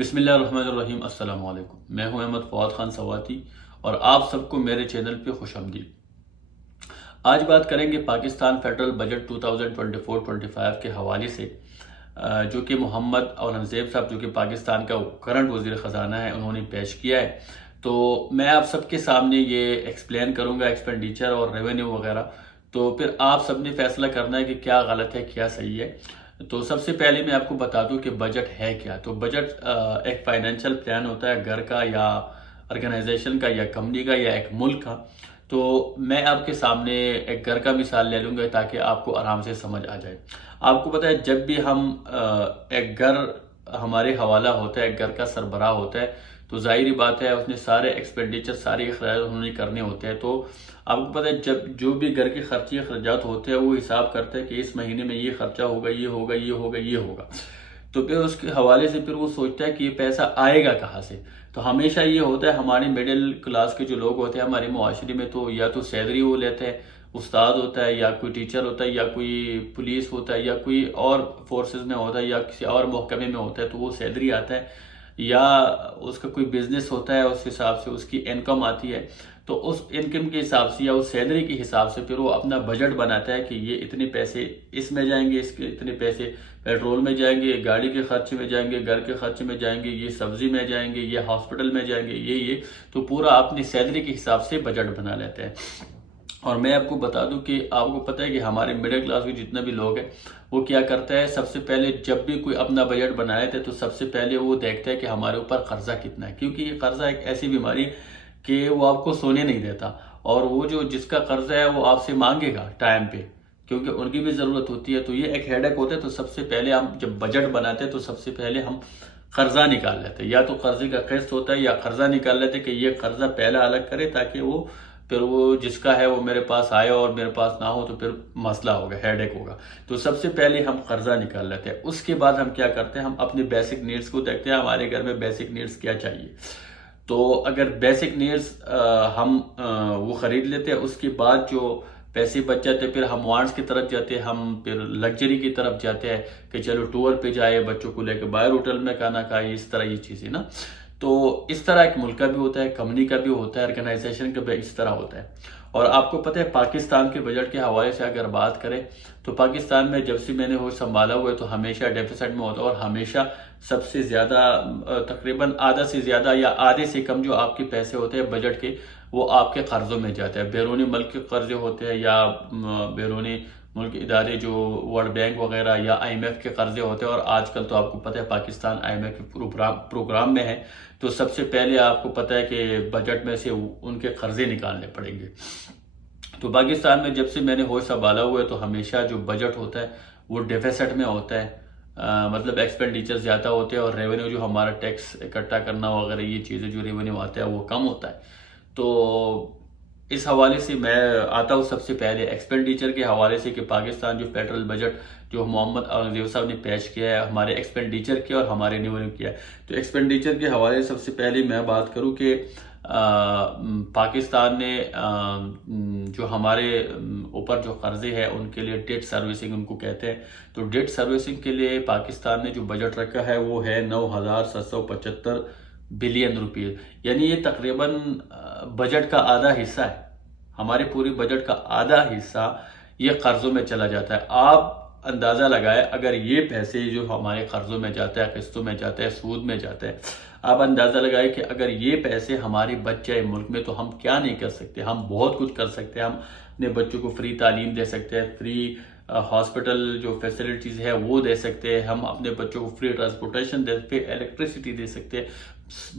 بسم اللہ الرحمن الرحیم۔ السلام علیکم، میں ہوں احمد فواد خان سواتی اور آپ سب کو میرے چینل پہ خوش آمدید۔ آج بات کریں گے پاکستان فیڈرل بجٹ 2024-25 کے حوالے سے، جو کہ محمد اورنگزیب صاحب جو کہ پاکستان کا کرنٹ وزیر خزانہ ہے انہوں نے پیش کیا ہے۔ تو میں آپ سب کے سامنے یہ ایکسپلین کروں گا ایکسپینڈیچر اور ریونیو وغیرہ، تو پھر آپ سب نے فیصلہ کرنا ہے کہ کیا غلط ہے کیا صحیح ہے۔ تو سب سے پہلے میں آپ کو بتا دوں کہ بجٹ ہے کیا۔ تو بجٹ ایک فائنینشیل پلان ہوتا ہے گھر کا یا آرگنائزیشن کا یا کمپنی کا یا ایک ملک کا۔ تو میں آپ کے سامنے ایک گھر کا مثال لے لوں گا تاکہ آپ کو آرام سے سمجھ آ جائے۔ آپ کو پتہ ہے جب بھی ہم ایک گھر ہمارے حوالہ ہوتا ہے، ایک گھر کا سربراہ ہوتا ہے، تو ظاہری بات ہے اس نے سارے ایکسپینڈیچر سارے اخراجات انہوں نے کرنے ہوتے ہیں۔ تو آپ کو پتہ ہے جب جو بھی گھر کے خرچے اخراجات ہوتے ہیں وہ حساب کرتے ہیں کہ اس مہینے میں یہ خرچہ ہوگا، یہ ہوگا، یہ ہوگا، یہ ہوگا۔ تو پھر اس کے حوالے سے پھر وہ سوچتا ہے کہ یہ پیسہ آئے گا کہاں سے۔ تو ہمیشہ یہ ہوتا ہے ہماری مڈل کلاس کے جو لوگ ہوتے ہیں ہمارے معاشرے میں، تو یا تو سیلری وہ لیتے ہیں، استاد ہوتا ہے یا کوئی ٹیچر ہوتا ہے یا کوئی پولیس ہوتا ہے یا کوئی اور فورسز میں ہوتا ہے یا کسی اور محکمے میں ہوتا ہے، تو وہ سیلری آتا ہے، یا اس کا کوئی بزنس ہوتا ہے اس حساب سے اس کی انکم آتی ہے۔ تو اس انکم کے حساب سے یا اس سیلری کے حساب سے پھر وہ اپنا بجٹ بناتا ہے کہ یہ اتنے پیسے اس میں جائیں گے، اس کے اتنے پیسے پیٹرول میں جائیں گے، گاڑی کے خرچے میں جائیں گے، گھر کے خرچے میں جائیں گے، یہ سبزی میں جائیں گے، یہ ہاسپٹل میں جائیں گے، یہ تو پورا اپنی سیلری کے حساب سے بجٹ بنا لیتے ہیں۔ اور میں آپ کو بتا دوں کہ آپ کو پتہ ہے کہ ہمارے مڈل کلاس کے جتنے بھی لوگ ہیں وہ کیا کرتا ہے، سب سے پہلے جب بھی کوئی اپنا بجٹ بنائے تھے تو سب سے پہلے وہ دیکھتا ہے کہ ہمارے اوپر قرضہ کتنا ہے، کیونکہ یہ قرضہ ایک ایسی بیماری ہے کہ وہ آپ کو سونے نہیں دیتا، اور وہ جو جس کا قرضہ ہے وہ آپ سے مانگے گا ٹائم پہ، کیونکہ ان کی بھی ضرورت ہوتی ہے۔ تو یہ ایک ہیڈک ہوتا ہے۔ تو سب سے پہلے ہم جب بجٹ بناتے ہیں تو سب سے پہلے ہم قرضہ نکال لیتے ہیں، یا تو قرضے کا قسط ہوتا ہے یا قرضہ نکال لیتے ہیں کہ یہ قرضہ پہلا الگ کرے تاکہ وہ پھر وہ جس کا ہے وہ میرے پاس آئے، اور میرے پاس نہ ہو تو پھر مسئلہ ہوگا، ہیڈیک ہوگا۔ تو سب سے پہلے ہم قرضہ نکال لیتے ہیں۔ اس کے بعد ہم کیا کرتے ہیں، ہم اپنے بیسک نیڈز کو دیکھتے ہیں، ہمارے گھر میں بیسک نیڈز کیا چاہیے۔ تو اگر بیسک نیڈز ہم وہ خرید لیتے ہیں، اس کے بعد جو پیسے بچ جاتے ہیں پھر ہم وانٹس کی طرف جاتے ہیں، ہم پھر لگژری کی طرف جاتے ہیں کہ چلو ٹور پہ جائے، بچوں کو لے کے باہر ہوٹل میں کھانا کھائے، اس طرح یہ چیزیں نا۔ تو اس طرح ایک ملک کا بھی ہوتا ہے، کمپنی کا بھی ہوتا ہے، آرگنائزیشن کا بھی اس طرح ہوتا ہے۔ اور آپ کو پتہ ہے پاکستان کے بجٹ کے حوالے سے اگر بات کریں تو پاکستان میں جب سے میں نے وہ سنبھالا ہوا ہے تو ہمیشہ ڈیفیسٹ میں ہوتا ہے، اور ہمیشہ سب سے زیادہ تقریباً آدھا سے زیادہ یا آدھے سے کم جو آپ کے پیسے ہوتے ہیں بجٹ کے وہ آپ کے قرضوں میں جاتے ہیں۔ بیرونی ملک کے قرضے ہوتے ہیں یا بیرونی ملک ادارے جو ورلڈ بینک وغیرہ یا آئی ایم ایف کے قرضے ہوتے ہیں، اور آج کل تو آپ کو پتہ ہے پاکستان آئی ایم ایف کے پروگرام میں ہے، تو سب سے پہلے آپ کو پتہ ہے کہ بجٹ میں سے ان کے قرضے نکالنے پڑیں گے۔ تو پاکستان میں جب سے میں نے ہوش سنبھالا ہوا ہے تو ہمیشہ جو بجٹ ہوتا ہے وہ ڈیفیسٹ میں ہوتا ہے، مطلب ایکسپینڈیچر زیادہ ہوتے ہیں، اور ریونیو جو ہمارا ٹیکس اکٹھا کرنا وغیرہ یہ چیزیں جو ریونیو آتا ہے وہ کم ہوتا ہے۔ تو اس حوالے سے میں آتا ہوں سب سے پہلے ایکسپینڈیچر کے حوالے سے کہ پاکستان جو فیڈرل بجٹ جو محمد اورنگزیب صاحب نے پیش کیا ہے ہمارے ایکسپینڈیچر کے اور ہمارے ریونیو کیا ہے۔ تو ایکسپینڈیچر کے حوالے سے سب سے پہلے میں بات کروں کہ پاکستان نے جو ہمارے اوپر جو قرضے ہیں ان کے لیے ڈیٹ سروسنگ ان کو کہتے ہیں، تو ڈیٹ سروسنگ کے لیے پاکستان نے جو بجٹ رکھا ہے وہ ہے 9,775 بلین روپے، یعنی یہ تقریباً بجٹ کا آدھا حصہ ہے، ہمارے پوری بجٹ کا آدھا حصہ یہ قرضوں میں چلا جاتا ہے۔ آپ اندازہ لگائے اگر یہ پیسے جو ہمارے قرضوں میں جاتا ہے، قسطوں میں جاتا ہے، سود میں جاتا ہے، آپ اندازہ لگائے کہ اگر یہ پیسے ہماری بچ جائے ملک میں تو ہم کیا نہیں کر سکتے۔ ہم بہت کچھ کر سکتے ہیں، ہم اپنے بچوں کو فری تعلیم دے سکتے ہیں، فری ہاسپٹل جو فیسلٹیز ہے وہ دے سکتے ہیں، ہم اپنے بچوں کو فری ٹرانسپورٹیشن دے سکتے ہیں، الیکٹریسٹی دے سکتے ہیں،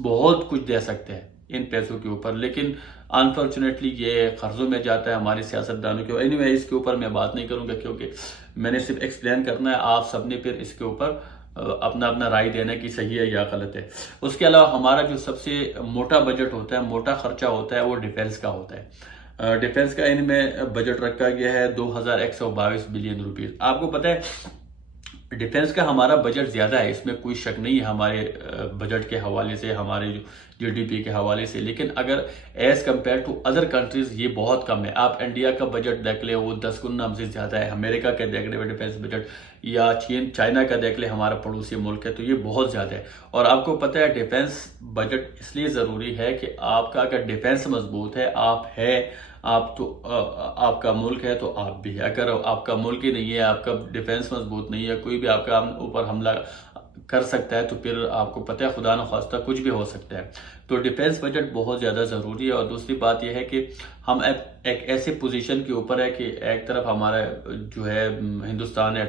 بہت کچھ دے سکتے ہیں ان پیسوں کے اوپر، لیکن انفارچونیٹلی یہ قرضوں میں جاتا ہے ہمارے سیاستدانوں کے۔ اینی وے اس کے اوپر میں بات نہیں کروں گا کیونکہ میں نے صرف ایکسپلین کرنا ہے، آپ سب نے پھر اس کے اوپر اپنا رائے دینا کہ صحیح ہے یا غلط ہے۔ اس کے علاوہ ہمارا جو سب سے موٹا بجٹ ہوتا ہے، موٹا خرچہ ہوتا ہے وہ ڈیفینس کا ہوتا ہے۔ ڈیفینس کا ان میں بجٹ رکھا گیا ہے 2,122 بلین روپیز۔ آپ کو پتہ ہے ڈیفینس کا ہمارا بجٹ زیادہ ہے، اس میں کوئی شک نہیں ہے ہمارے بجٹ کے حوالے سے، ہمارے جو جی ڈی پی کے حوالے سے، لیکن اگر as compare to other countries یہ بہت کم ہے۔ آپ انڈیا کا بجٹ دیکھ لیں وہ 10 گنا ہم سے زیادہ ہے، امریکہ کا دیکھ لیں ڈیفینس بجٹ یا چائنا کا دیکھ لیں، ہمارا پڑوسی ملک ہے، تو یہ بہت زیادہ ہے۔ اور آپ کو پتہ ہے ڈیفنس بجٹ اس لیے ضروری ہے کہ آپ کا اگر ڈیفنس مضبوط ہے، آپ کا ملک ہے تو آپ بھی ہے۔ اگر آپ کا ملک ہی نہیں ہے، آپ کا ڈیفنس مضبوط نہیں ہے، کوئی بھی آپ کا اوپر حملہ کر سکتا ہے، تو پھر آپ کو پتہ ہے خدا نخواستہ کچھ بھی ہو سکتا ہے۔ تو ڈیفنس بجٹ بہت زیادہ ضروری ہے۔ اور دوسری بات یہ ہے کہ ہم ایک ایسے پوزیشن کے اوپر ہے کہ ایک طرف ہمارا جو ہے ہندوستان ہے،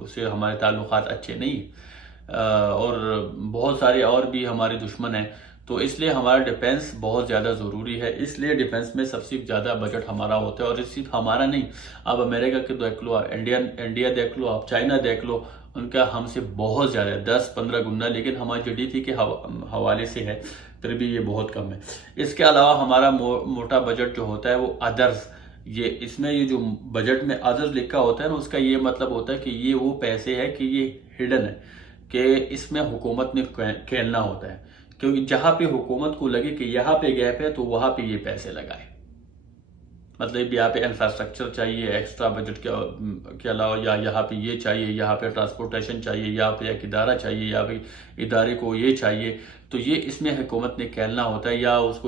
اسے ہمارے تعلقات اچھے نہیں، اور بہت سارے اور بھی ہمارے دشمن ہیں، تو اس لیے ہمارا ڈیفنس بہت زیادہ ضروری ہے۔ اس لیے ڈیفنس میں سب سے زیادہ بجٹ ہمارا ہوتا ہے، اور صرف ہمارا نہیں، آپ امریکہ کے دیکھ لو، انڈیا دیکھ لو، آپ چائنا دیکھ لو، ان کا ہم سے بہت زیادہ ہے، 10-15 گنا، لیکن ہماری جی ڈی پی کے حوالے سے ہے، پھر بھی یہ بہت کم ہے۔ اس کے علاوہ ہمارا موٹا بجٹ جو ہوتا ہے وہ ادرز، اس میں یہ جو بجٹ میں ادرز لکھا ہوتا ہے نا، اس کا یہ مطلب ہوتا ہے کہ یہ وہ پیسے ہے کہ یہ ہڈن ہے، کہ اس میں حکومت نے کھیلنا ہوتا ہے، کیونکہ جہاں پہ حکومت کو لگے کہ یہاں پہ گیپ ہے تو وہاں پہ یہ پیسے لگائے۔ مطلب یہاں پہ انفراسٹرکچر چاہیے ایکسٹرا بجٹ کے علاوہ، یا یہاں پہ یہ چاہیے، یہاں پہ ٹرانسپورٹیشن چاہیے، یہاں پہ ایک ادارہ چاہیے، یا پہ ادارے کو یہ چاہیے، تو یہ اس میں حکومت نے کھیلنا ہوتا ہے، یا اس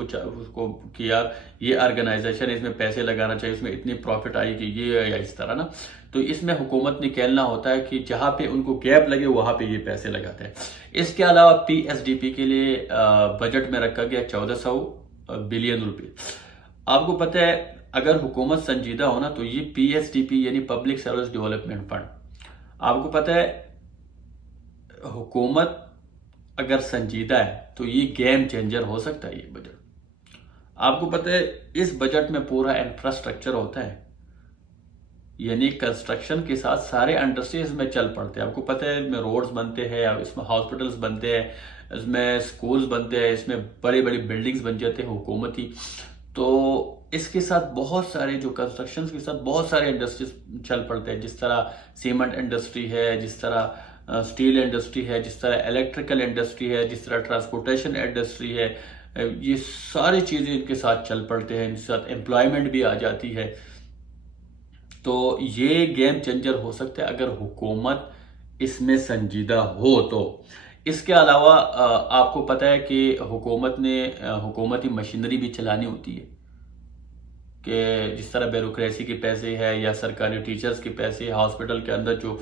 کو کہ یار یہ آرگنائزیشن اس میں پیسے لگانا چاہیے، اس میں اتنی پروفٹ آئی کہ یہ، یا اس طرح نا، تو اس میں حکومت نے کھیلنا ہوتا ہے کہ جہاں پہ ان کو گیپ لگے وہاں پہ یہ پیسے لگاتے ہیں۔ اس کے علاوہ پی ایس ڈی پی کے لیے بجٹ میں رکھا گیا 1400 بلین روپے۔ آپ کو پتہ ہے اگر حکومت سنجیدہ ہونا تو یہ پی ایس ڈی پی یعنی پبلک سروس ڈیولپمنٹ فنڈ، آپ کو پتہ ہے حکومت اگر سنجیدہ ہے تو یہ گیم چینجر ہو سکتا ہے یہ بجٹ۔ آپ کو پتہ ہے اس بجٹ میں پورا انفراسٹرکچر ہوتا ہے، یعنی کنسٹرکشن کے ساتھ سارے انڈسٹریز میں چل پڑتے ہیں۔ آپ کو پتہ ہے اس میں روڈز بنتے ہیں، اس میں ہاسپٹلز بنتے ہیں، اس میں سکولز بنتے ہیں، اس میں بڑی بڑی بلڈنگز بن جاتے ہیں حکومتی۔ تو اس کے ساتھ بہت سارے جو کنسٹرکشن کے ساتھ بہت سارے انڈسٹریز چل پڑتے ہیں، جس طرح سیمنٹ انڈسٹری ہے، جس طرح سٹیل انڈسٹری ہے، جس طرح الیکٹریکل انڈسٹری ہے، جس طرح ٹرانسپورٹیشن انڈسٹری ہے، یہ ساری چیزیں ان کے ساتھ چل پڑتے ہیں، ان کے ساتھ امپلائمنٹ بھی آ جاتی ہے۔ تو یہ گیم چینجر ہو سکتا ہے اگر حکومت اس میں سنجیدہ ہو تو۔ اس کے علاوہ آپ کو پتہ ہے کہ حکومت نے حکومتی مشینری بھی چلانی ہوتی ہے، کہ جس طرح بیوروکریسی کے پیسے ہے، یا سرکاری ٹیچرز کے پیسے، ہاسپٹل کے اندر جو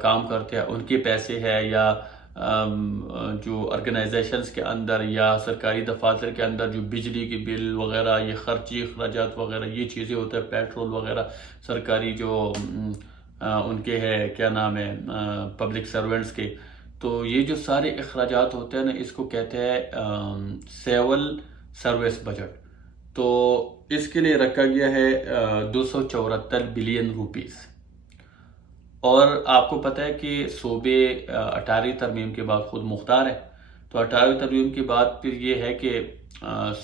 کام کرتے ہیں ان کے پیسے ہے، یا جو آرگنائزیشنز کے اندر یا سرکاری دفاتر کے اندر جو بجلی کے بل وغیرہ، یہ خرچی اخراجات وغیرہ یہ چیزیں ہوتے ہیں، پیٹرول وغیرہ، سرکاری جو ان کے ہے کیا نام ہے پبلک سرونٹس کے، تو یہ جو سارے اخراجات ہوتے ہیں نا، اس کو کہتے ہیں سیول سروس بجٹ۔ تو اس کے لیے رکھا گیا ہے 274 بلین روپیز۔ اور آپ کو پتہ ہے کہ صوبے 18ویں ترمیم کے بعد خود مختار ہے، تو 18ویں ترمیم کے بعد پھر یہ ہے کہ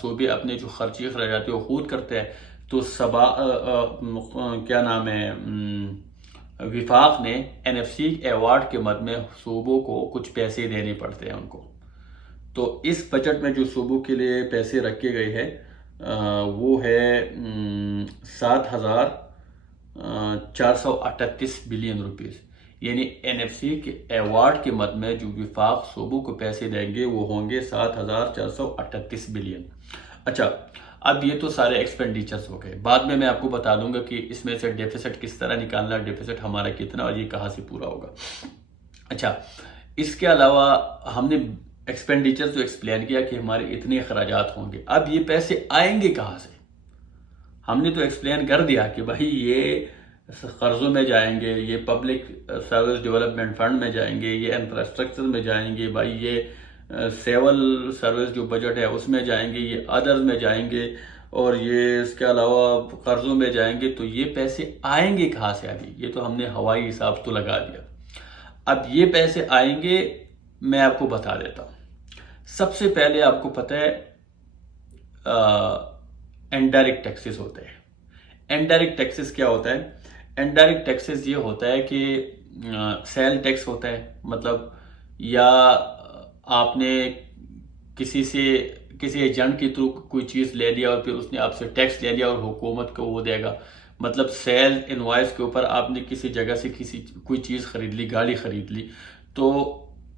صوبے اپنے جو خرچی اخراجات وہ خود کرتے ہیں، تو کیا نام ہے وفاق نے این ایف سی ایوارڈ کے مد میں صوبوں کو کچھ پیسے دینے پڑتے ہیں ان کو۔ تو اس بجٹ میں جو صوبوں کے لیے پیسے رکھے گئے ہیں وہ ہے 7,438 بلین روپیز، یعنی این ایف سی کے ایوارڈ کے مد میں جو وفاق صوبوں کو پیسے دیں گے وہ ہوں گے 7,438 بلین۔ اچھا، اب یہ تو سارے ایکسپینڈیچرز ہو گئے، بعد میں آپ کو بتا دوں گا کہ اس میں سے ڈیفیسٹ کس طرح نکالنا، ڈیفیسٹ ہمارا کتنا اور یہ کہاں سے پورا ہوگا۔ اچھا، اس کے علاوہ ہم نے ایکسپینڈیچر تو ایکسپلین کیا کہ ہمارے اتنے اخراجات ہوں گے، اب یہ پیسے آئیں گے کہاں سے؟ ہم نے تو ایکسپلین کر دیا کہ بھائی یہ قرضوں میں جائیں گے، یہ پبلک سروس ڈیولپمنٹ فنڈ میں جائیں گے، یہ انفراسٹرکچر میں جائیں گے، بھائی یہ سیول سروس جو بجٹ ہے اس میں جائیں گے، یہ ادرز میں جائیں گے، اور یہ اس کے علاوہ قرضوں میں جائیں گے۔ تو یہ پیسے آئیں گے کہاں سے؟ ابھی یہ تو ہم نے ہوائی حساب تو لگا دیا، اب یہ پیسے آئیں گے میں آپ کو بتا دیتا ہوں۔ سب سے پہلے آپ کو پتہ ہے انڈائریکٹ ٹیکسز ہوتے ہیں۔ انڈائریکٹ ٹیکسز کیا ہوتا ہے؟ انڈائریکٹ ٹیکسز یہ ہوتا ہے کہ سیل ٹیکس ہوتا ہے، مطلب یا آپ نے کسی ایجنٹ کے تھرو کوئی چیز لے لیا اور پھر اس نے آپ سے ٹیکس لے لیا اور حکومت کو وہ دے گا، مطلب سیل انوائس کے اوپر آپ نے کسی جگہ سے کوئی چیز خرید لی، گاڑی خرید لی، تو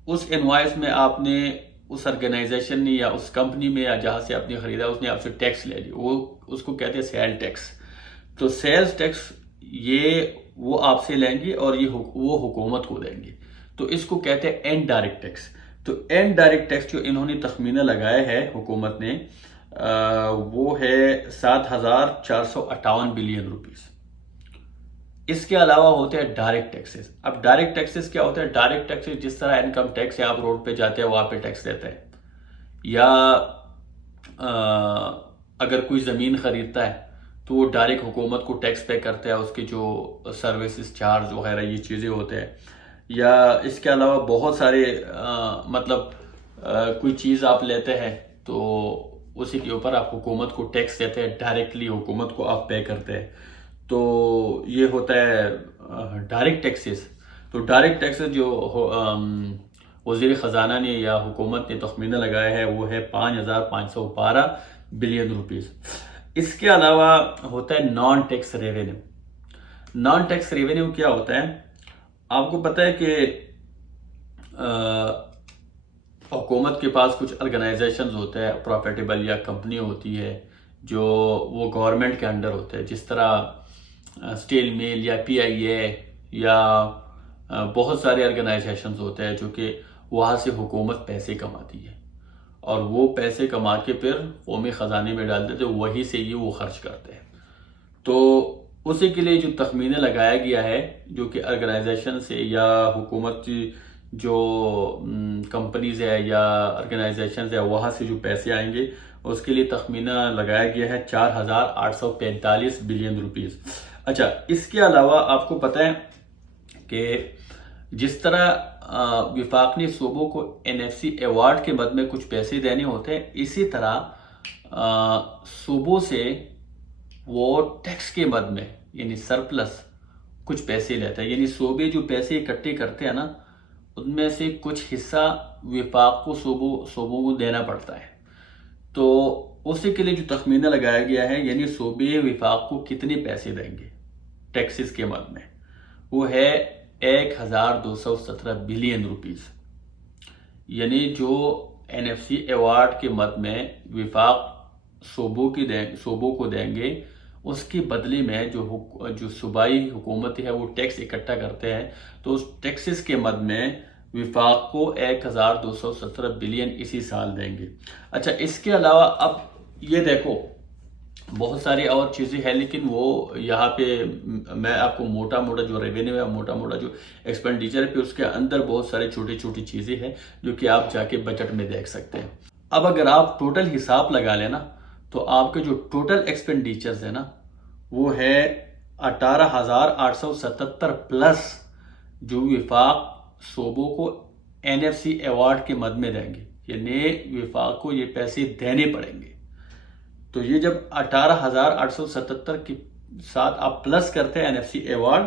اس انوائس میں آپ نے اس آرگنائزیشن نے یا اس کمپنی میں یا جہاں سے آپ نے خریدا اس نے آپ سے ٹیکس لے لی، وہ اس کو کہتے ہیں سیل ٹیکس. تو سیلز ٹیکس وہ آپ سے لیں گے اور وہ حکومت کو دیں گے. تو اس کو کہتے ہیں انڈائریکٹ ٹیکس. تو انڈائریکٹ ٹیکس جو انہوں نے تخمینہ لگایا ہے حکومت نے، وہ ہے 7,458 بلین روپیز. اس کے علاوہ ہوتے ہیں ڈائریکٹ ٹیکسز. اب ڈائریکٹ ٹیکسز کیا ہوتے ہیں؟ ڈائریکٹ ٹیکسز جس طرح انکم ٹیکس ہے، آپ روڈ پہ جاتے ہیں وہاں پہ ٹیکس دیتے ہیں، یا اگر کوئی زمین خریدتا ہے تو وہ ڈائریکٹ حکومت کو ٹیکس پے کرتا ہے، اس کے جو سروسز چارج وغیرہ یہ چیزیں ہوتے ہیں. یا اس کے علاوہ بہت سارے مطلب کوئی چیز آپ لیتے ہیں تو اسی کے اوپر آپ حکومت کو ٹیکس دیتے ہیں، ڈائریکٹلی حکومت کو آپ پے کرتے ہیں. تو یہ ہوتا ہے ڈائریکٹ ٹیکسز. تو ڈائریکٹ ٹیکسز جو وزیر خزانہ نے یا حکومت نے تخمینہ لگایا ہے وہ ہے 5,512 بلین روپیز. اس کے علاوہ ہوتا ہے non tax revenue. Non tax revenue کیا ہوتا ہے؟ آپ کو پتہ ہے کہ حکومت کے پاس کچھ آرگنائزیشنز ہوتے ہیں پروفیٹیبل، یا کمپنی ہوتی ہے جو وہ گورنمنٹ کے انڈر ہوتے ہیں، جس طرح اسٹیل میل یا PIA یا بہت سارے آرگنائزیشنز ہوتے ہیں جو کہ وہاں سے حکومت پیسے کماتی ہے، اور وہ پیسے کما کے پھر قومی خزانے میں ڈال دیتے، وہی سے یہ وہ خرچ کرتے ہیں. تو اسی کے لیے جو تخمینہ لگایا گیا ہے، جو کہ آرگنائزیشن سے یا حکومت جو کمپنیز ہے یا آرگنائزیشنز ہے وہاں سے جو پیسے آئیں گے، اس کے لیے تخمینہ لگایا گیا ہے 4,845 بلین روپیز. اچھا، اس کے علاوہ آپ کو پتہ ہے کہ جس طرح وفاق نے صوبوں کو NFC ایوارڈ کے مد میں کچھ پیسے دینے ہوتے ہیں، اسی طرح صوبوں سے وہ ٹیکس کے مد میں یعنی سرپلس کچھ پیسے لیتا ہے. یعنی صوبے جو پیسے اکٹھے کرتے ہیں نا، ان میں سے کچھ حصہ وفاق کو صوبوں کو دینا پڑتا ہے. تو اسی کے لیے جو تخمینہ لگایا گیا ہے، یعنی صوبے وفاق کو کتنے پیسے دیں گے ٹیکسز کے مد میں، وہ ہے 1,217 بلین روپیز. یعنی جو NFC ایوارڈ کے مد میں وفاق صوبوں کو دیں گے، اس کے بدلے میں جو صوبائی حکومت ہے وہ ٹیکس اکٹھا کرتے ہیں، تو اس ٹیکسز کے مد میں وفاق کو 1,217 بلین اسی سال دیں گے. اچھا، اس کے علاوہ اب یہ دیکھو بہت ساری اور چیزیں ہیں، لیکن وہ یہاں پہ میں آپ کو موٹا جو ریونیو ہے، موٹا جو ایکسپینڈیچر ہے، پھر اس کے اندر بہت سارے چھوٹی چیزیں ہیں جو کہ آپ جا کے بجٹ میں دیکھ سکتے ہیں. اب اگر آپ ٹوٹل حساب لگا لیں نا، تو آپ کے جو ٹوٹل ایکسپینڈیچرز ہیں نا، وہ ہے 18,877 پلس جو وفاق صوبوں کو NFC ایوارڈ کے مد میں دیں گے. یعنی وفاق کو یہ پیسے دینے پڑیں گے. تو یہ جب 18,877 کے ساتھ آپ پلس کرتے ہیں NFC ایوارڈ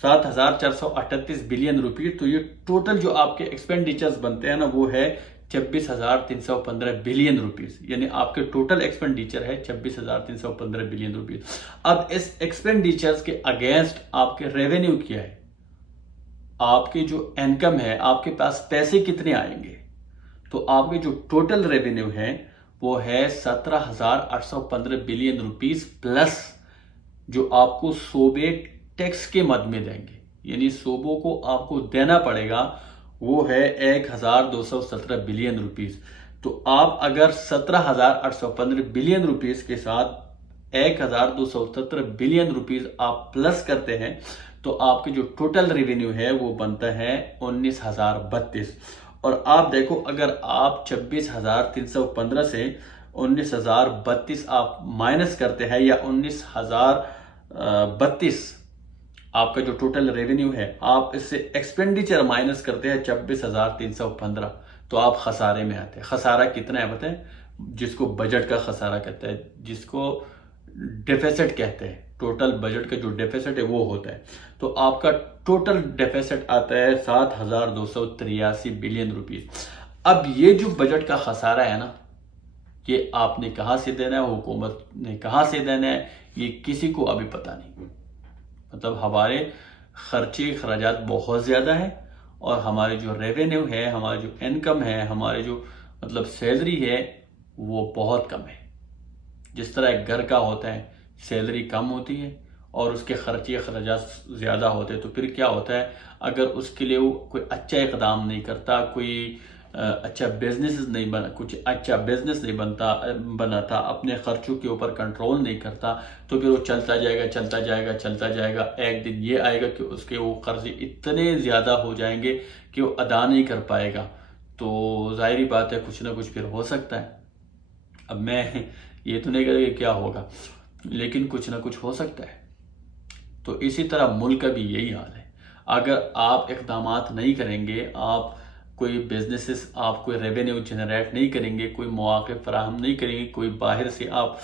7,438 بلین روپیز، تو یہ ٹوٹل جو آپ کے ایکسپینڈیچرز بنتے ہیں نا، وہ ہے 26,315 بلین روپیز. یعنی آپ کے ٹوٹل ایکسپینڈیچر ہے 26,315 بلین روپیز. اب اس ایکسپینڈیچرز کے اگینسٹ آپ کے ریونیو کیا ہے، آپ کے جو انکم ہے، آپ کے پاس پیسے کتنے آئیں گے. تو آپ کے جو ٹوٹل ریونیو ہے وہ ہے 17,815 بلین روپیز پلس جو آپ کو صوبے ٹیکس کے مد میں دیں گے. یعنی صوبوں کو آپ کو دینا پڑے گا، وہ ہے 1,217 بلین روپیز. تو آپ اگر 17,815 بلین روپیز کے ساتھ 1,217 بلین روپیز آپ پلس کرتے ہیں، تو آپ کے جو ٹوٹل ریونیو ہے وہ بنتا ہے 19,032. اور آپ دیکھو، اگر آپ 26,315 سے 19,032 آپ مائنس کرتے ہیں، یا 19,032 آپ کا جو ٹوٹل ریونیو ہے، آپ اس سے ایکسپینڈیچر مائنس کرتے ہیں 26,315، تو آپ خسارے میں آتے ہیں. خسارہ کتنا ہے بتائیں؟ جس کو بجٹ کا خسارہ کہتے ہیں، جس کو ڈیفیسٹ کہتے ہیں، ٹوٹل بجٹ کا جو ڈیفیسٹ ہے وہ ہوتا ہے. تو آپ کا ٹوٹل ڈیفیسٹ آتا ہے 7,283 بلین روپیز. اب یہ جو بجٹ کا خسارہ ہے نا، یہ آپ نے کہاں سے دینا ہے، حکومت نے کہاں سے دینا ہے، یہ کسی کو ابھی پتہ نہیں۔ مطلب ہمارے خرچے اخراجات بہت زیادہ ہیں، اور ہمارے جو ریونیو ہے، ہمارے جو انکم ہے، ہمارے جو مطلب سیلری ہے وہ بہت کم ہے۔ جس طرح ایک گھر کا ہوتا ہے، سیلری کم ہوتی ہے اور اس کے خرچے اخراجات زیادہ ہوتے ہیں، تو پھر کیا ہوتا ہے، اگر اس کے لیے وہ کوئی اچھا اقدام نہیں کرتا، کوئی اچھا بزنس نہیں بناتا، اپنے خرچوں کے اوپر کنٹرول نہیں کرتا، تو پھر وہ چلتا جائے گا۔ ایک دن یہ آئے گا کہ اس کے وہ قرضے اتنے زیادہ ہو جائیں گے کہ وہ ادا نہیں کر پائے گا، تو ظاہری بات ہے کچھ نہ کچھ پھر ہو سکتا ہے۔ اب میں یہ تو نہیں کہتا کہ کیا ہوگا، لیکن کچھ نہ کچھ ہو سکتا ہے۔ تو اسی طرح ملک کا بھی یہی حال ہے۔ اگر آپ اقدامات نہیں کریں گے، آپ کوئی بزنسز، آپ کوئی ریونیو جنریٹ نہیں کریں گے، کوئی مواقع فراہم نہیں کریں گے، کوئی باہر سے آپ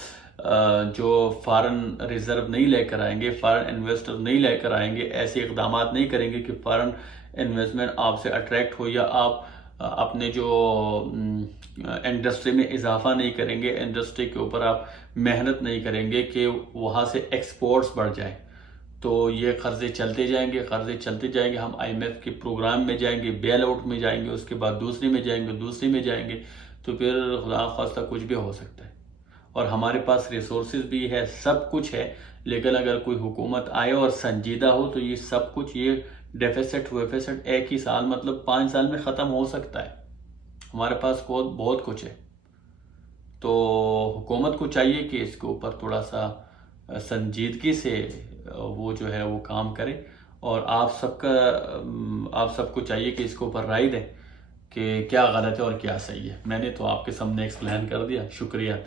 جو فارن ریزرو نہیں لے کر آئیں گے، فارن انویسٹر نہیں لے کر آئیں گے، ایسے اقدامات نہیں کریں گے کہ فارن انویسٹمنٹ آپ سے اٹریکٹ ہو، یا آپ اپنے جو انڈسٹری میں اضافہ نہیں کریں گے، انڈسٹری کے اوپر آپ محنت نہیں کریں گے کہ وہاں سے ایکسپورٹس بڑھ جائیں، تو یہ قرضے چلتے جائیں گے، ہم IMF کے پروگرام میں جائیں گے، بیل آؤٹ میں جائیں گے، اس کے بعد دوسری میں جائیں گے، تو پھر خدا خواستہ کچھ بھی ہو سکتا ہے۔ اور ہمارے پاس ریسورسز بھی ہے، سب کچھ ہے، لیکن اگر کوئی حکومت آئے اور سنجیدہ ہو تو یہ سب کچھ، یہ ڈیفیسٹ ایک ہی سال، مطلب 5 سال میں ختم ہو سکتا ہے۔ ہمارے پاس بہت کچھ ہے، تو حکومت کو چاہیے کہ اس کے اوپر تھوڑا سا سنجیدگی سے وہ جو ہے وہ کام کرے، اور آپ سب کو چاہیے کہ اس کے اوپر رائے دیں کہ کیا غلط ہے اور کیا صحیح ہے۔ میں نے تو آپ کے سامنے ایکسپلین کر دیا، شکریہ۔